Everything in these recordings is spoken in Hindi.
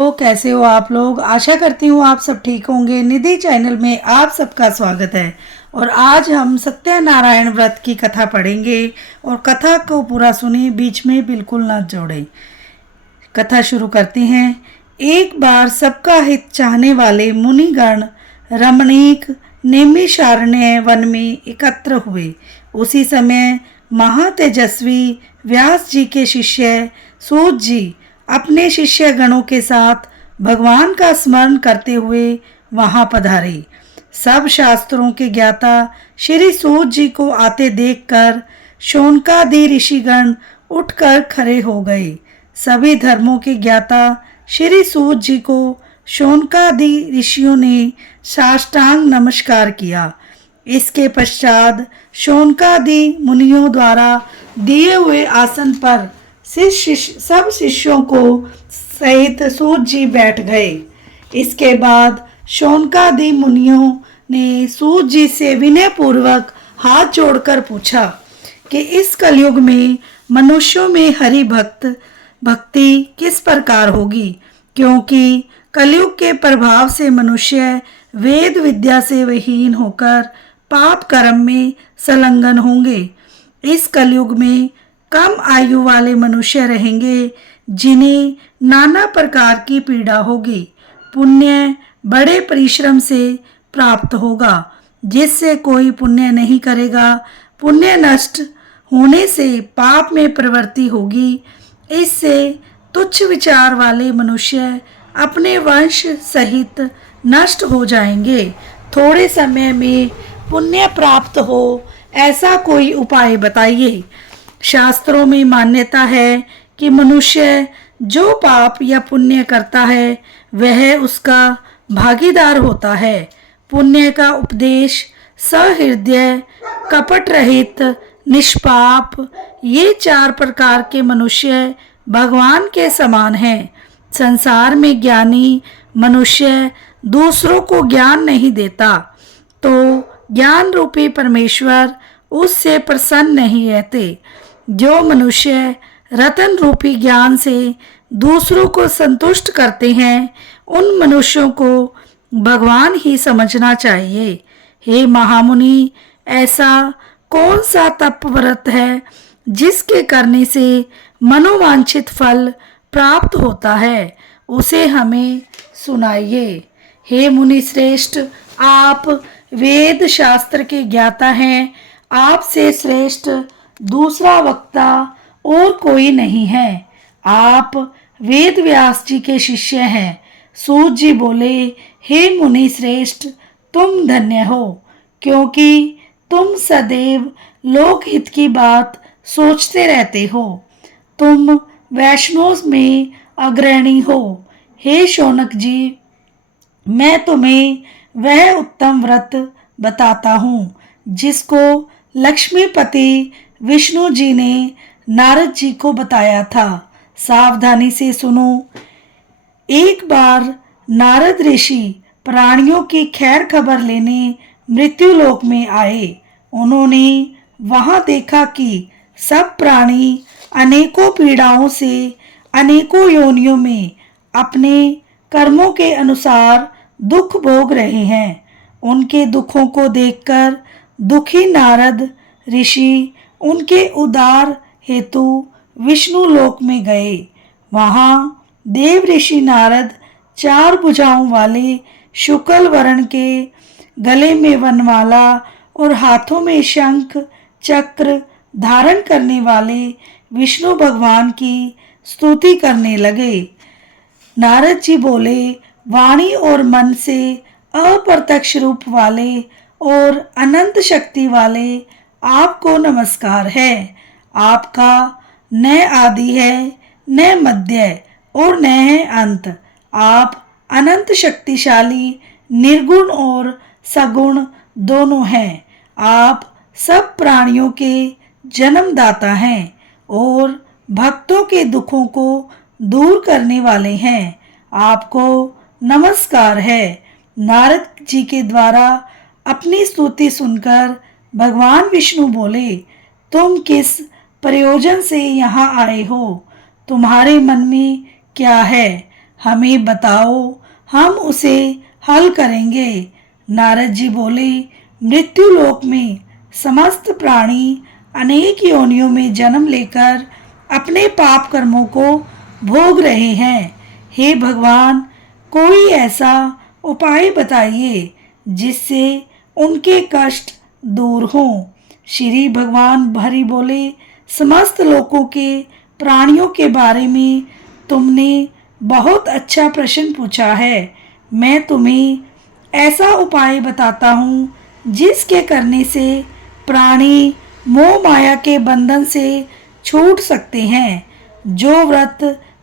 तो कैसे हो आप लोग। आशा करती हूँ आप सब ठीक होंगे। निधि चैनल में आप सबका स्वागत है। और आज हम सत्यनारायण व्रत की कथा पढ़ेंगे और कथा को पूरा सुने, बीच में बिल्कुल ना जोड़ें। कथा शुरू करते हैं। एक बार सबका हित चाहने वाले मुनिगण रमणीक नैमिषारण्य वन में एकत्र हुए। उसी समय महातेजस्वी व्यास जी के शिष्य सूत जी अपने शिष्य गणों के साथ भगवान का स्मरण करते हुए वहां पधारे। सब शास्त्रों के ज्ञाता श्री सूत जी को आते देखकर शौनकादि ऋषिगण उठकर खड़े हो गए। सभी धर्मों के ज्ञाता श्री सूत जी को शौनकादि ऋषियों ने साष्टांग नमस्कार किया। इसके पश्चात शौनकादि मुनियों द्वारा दिए हुए आसन पर सब शिष्यों को सहित सूत जी बैठ गए। इसके बाद शौनकादि मुनियों ने सूत जी से विनय पूर्वक हाथ जोड़कर पूछा कि इस कलयुग में मनुष्यों में हरि भक्ति किस प्रकार होगी, क्योंकि कलयुग के प्रभाव से मनुष्य वेद विद्या से विहीन होकर पाप कर्म में संलग्न होंगे। इस कलयुग में कम आयु वाले मनुष्य रहेंगे जिन्हें नाना प्रकार की पीड़ा होगी। पुण्य बड़े परिश्रम से प्राप्त होगा, जिससे कोई पुण्य नहीं करेगा पुण्य नष्ट होने से पाप में प्रवृत्ति होगी। इससे तुच्छ विचार वाले मनुष्य अपने वंश सहित नष्ट हो जाएंगे। थोड़े समय में पुण्य प्राप्त हो ऐसा कोई उपाय बताइए। शास्त्रों में मान्यता है कि मनुष्य जो पाप या पुण्य करता है वह उसका भागीदार होता है। पुण्य का उपदेश सहृदय, कपट रहित, निष्पाप, ये 4 प्रकार के मनुष्य भगवान के समान हैं। संसार में ज्ञानी मनुष्य दूसरों को ज्ञान नहीं देता तो ज्ञान रूपी परमेश्वर उससे प्रसन्न नहीं रहते। जो मनुष्य रतन रूपी ज्ञान से दूसरों को संतुष्ट करते हैं उन मनुष्यों को भगवान ही समझना चाहिए। हे महामुनि, ऐसा कौन सा तप व्रत है जिसके करने से मनोवांछित फल प्राप्त होता है, उसे हमें सुनाइए। हे मुनि श्रेष्ठ, आप वेद शास्त्र के ज्ञाता हैं। आपसे श्रेष्ठ दूसरा वक्ता और कोई नहीं है। आप वेद व्यास जी के शिष्य हैं। सूत जी बोले, हे मुनि श्रेष्ठ, तुम धन्य हो, क्योंकि तुम सदैव लोकहित की बात सोचते रहते हो। तुम वैष्णव में अग्रणी हो। हे शौनक जी, मैं तुम्हें वह उत्तम व्रत बताता हूँ जिसको लक्ष्मीपति विष्णु जी ने नारद जी को बताया था। सावधानी से सुनो। एक बार नारद ऋषि प्राणियों की खैर खबर लेने मृत्युलोक में आए। उन्होंने वहां देखा कि सब प्राणी अनेकों पीड़ाओं से अनेकों योनियों में अपने कर्मों के अनुसार दुख भोग रहे हैं। उनके दुखों को देखकर दुखी नारद ऋषि उनके उद्धार हेतु विष्णु लोक में गए। वहां देव ऋषि नारद 4 भुजाओं वाले शुक्ल वर्ण के, गले में वनमाला और हाथों में शंख चक्र धारण करने वाले विष्णु भगवान की स्तुति करने लगे। नारद जी बोले, वाणी और मन से अप्रत्यक्ष रूप वाले और अनंत शक्ति वाले आपको नमस्कार है। आपका न आदि है, न मध्य और न है अंत। आप अनंत शक्तिशाली, निर्गुण और सगुण दोनों हैं। आप सब प्राणियों के जन्मदाता हैं और भक्तों के दुखों को दूर करने वाले हैं। आपको नमस्कार है। नारद जी के द्वारा अपनी स्तुति सुनकर भगवान विष्णु बोले, तुम किस प्रयोजन से यहाँ आए हो? तुम्हारे मन में क्या है? हमें बताओ, हम उसे हल करेंगे। नारद जी बोले, मृत्यु लोक में समस्त प्राणी अनेक योनियों में जन्म लेकर अपने पाप कर्मों को भोग रहे हैं। हे भगवान, कोई ऐसा उपाय बताइए जिससे उनके कष्ट दूर हों। श्री भगवान हरि बोले, समस्त लोकों के प्राणियों के बारे में तुमने बहुत अच्छा प्रश्न पूछा है। मैं तुम्हें ऐसा उपाय बताता हूँ जिसके करने से प्राणी मोह माया के बंधन से छूट सकते हैं। जो व्रत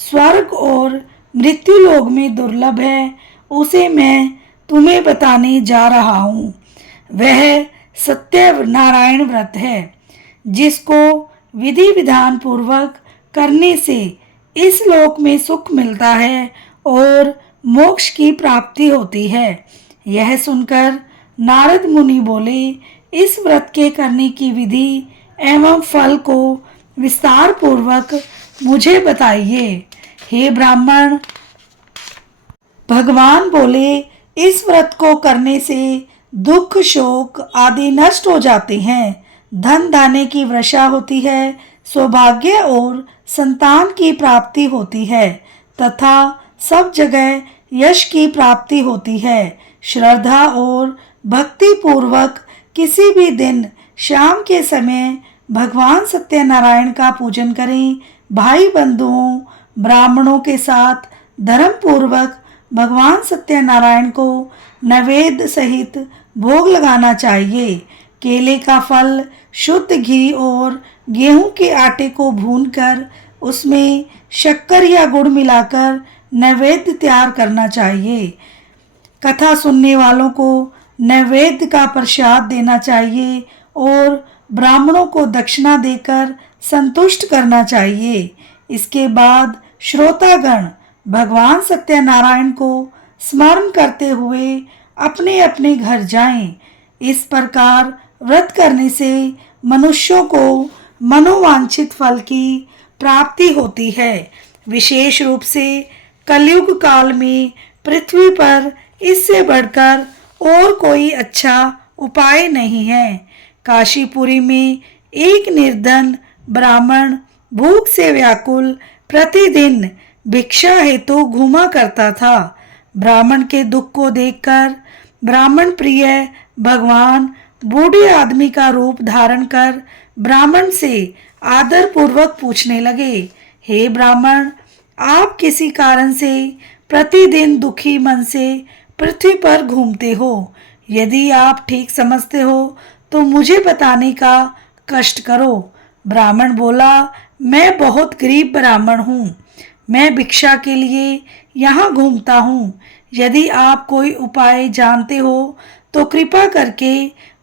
स्वर्ग और मृत्यु लोक में दुर्लभ है, उसे मैं तुम्हें बताने जा रहा हूँ। वह सत्यनारायण व्रत है, जिसको विधि विधान पूर्वक करने से इस लोक में सुख मिलता है और मोक्ष की प्राप्ति होती है। यह सुनकर नारद मुनि बोले, इस व्रत के करने की विधि एवं फल को विस्तार पूर्वक मुझे बताइए। हे ब्राह्मण, भगवान बोले, इस व्रत को करने से दुख शोक आदि नष्ट हो जाते हैं, धन धान्य की वर्षा होती है, सौभाग्य और संतान की प्राप्ति होती है तथा सब जगह यश की प्राप्ति होती है। श्रद्धा और भक्ति पूर्वक किसी भी दिन शाम के समय भगवान सत्यनारायण का पूजन करें। भाई बंधुओं ब्राह्मणों के साथ धर्म पूर्वक भगवान सत्यनारायण को नैवेद्य सहित भोग लगाना चाहिए। केले का फल, शुद्ध घी और गेहूं के आटे को भूनकर उसमें शक्कर या गुड़ मिलाकर नैवेद्य तैयार करना चाहिए। कथा सुनने वालों को नैवेद्य का प्रसाद देना चाहिए और ब्राह्मणों को दक्षिणा देकर संतुष्ट करना चाहिए। इसके बाद श्रोतागण भगवान सत्यनारायण को स्मरण करते हुए अपने अपने घर जाएं। इस प्रकार व्रत करने से मनुष्यों को मनोवांछित फल की प्राप्ति होती है। विशेष रूप से कलयुग काल में पृथ्वी पर इससे बढ़कर और कोई अच्छा उपाय नहीं है। काशीपुरी में एक निर्धन ब्राह्मण भूख से व्याकुल प्रतिदिन भिक्षा हेतु घूमा करता था। ब्राह्मण के दुख को देखकर ब्राह्मण प्रिय भगवान बूढ़े आदमी का रूप धारण कर ब्राह्मण से आदर पूर्वक पूछने लगे, हे ब्राह्मण, आप किसी कारण से प्रतिदिन दुखी मन से पृथ्वी पर घूमते हो। यदि आप ठीक समझते हो तो मुझे बताने का कष्ट करो। ब्राह्मण बोला, मैं बहुत गरीब ब्राह्मण हूँ, मैं भिक्षा के लिए यहाँ घूमता हूँ। यदि आप कोई उपाय जानते हो तो कृपा करके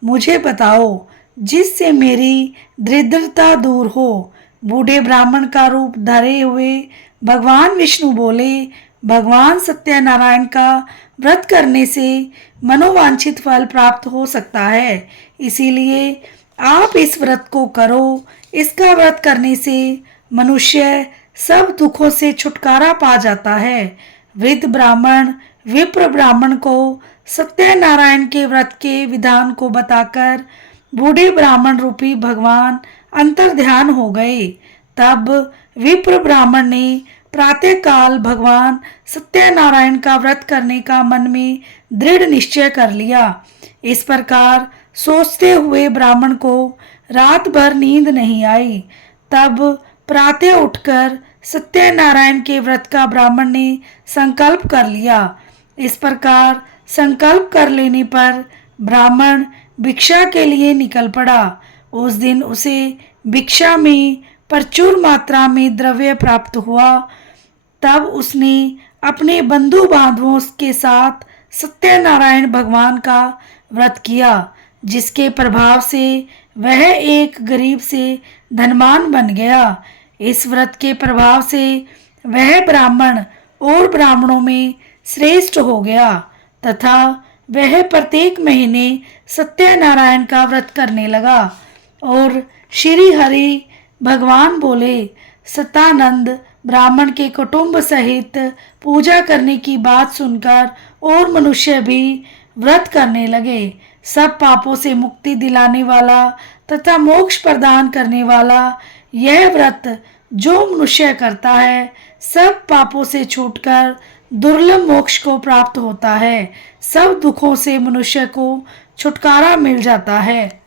मुझे बताओ, जिससे मेरी दरिद्रता दूर हो। बूढ़े ब्राह्मण का रूप धरे हुए भगवान विष्णु बोले, भगवान सत्यनारायण का व्रत करने से मनोवांछित फल प्राप्त हो सकता है, इसीलिए आप इस व्रत को करो। इसका व्रत करने से मनुष्य सब दुखों से छुटकारा पा जाता है। वृद्ध ब्राह्मण विप्र ब्राह्मण को सत्यनारायण के व्रत के विधान को बताकर बूढ़े ब्राह्मण रूपी भगवान अंतर ध्यान हो गए। तब विप्र ब्राह्मण ने प्रातःकाल भगवान सत्यनारायण का व्रत करने का मन में दृढ़ निश्चय कर लिया। इस प्रकार सोचते हुए ब्राह्मण को रात भर नींद नहीं आई। तब प्रातः उठकर सत्यनारायण के व्रत का ब्राह्मण ने संकल्प कर लिया। इस प्रकार संकल्प कर लेने पर ब्राह्मण भिक्षा के लिए निकल पड़ा। उस दिन उसे भिक्षा में प्रचुर मात्रा में द्रव्य प्राप्त हुआ। तब उसने अपने बंधु बांधवों के साथ सत्यनारायण भगवान का व्रत किया, जिसके प्रभाव से वह एक गरीब से धनवान बन गया। इस व्रत के प्रभाव से वह ब्राह्मण और ब्राह्मणों में श्रेष्ठ हो गया तथा वह प्रत्येक महीने सत्यनारायण का व्रत करने लगा। और श्री हरि भगवान बोले, सतानंद ब्राह्मण के कुटुंब सहित पूजा करने की बात सुनकर और मनुष्य भी व्रत करने लगे। सब पापों से मुक्ति दिलाने वाला तथा मोक्ष प्रदान करने वाला यह व्रत जो मनुष्य करता है, सब पापों से छूटकर दुर्लभ मोक्ष को प्राप्त होता है। सब दुखों से मनुष्य को छुटकारा मिल जाता है।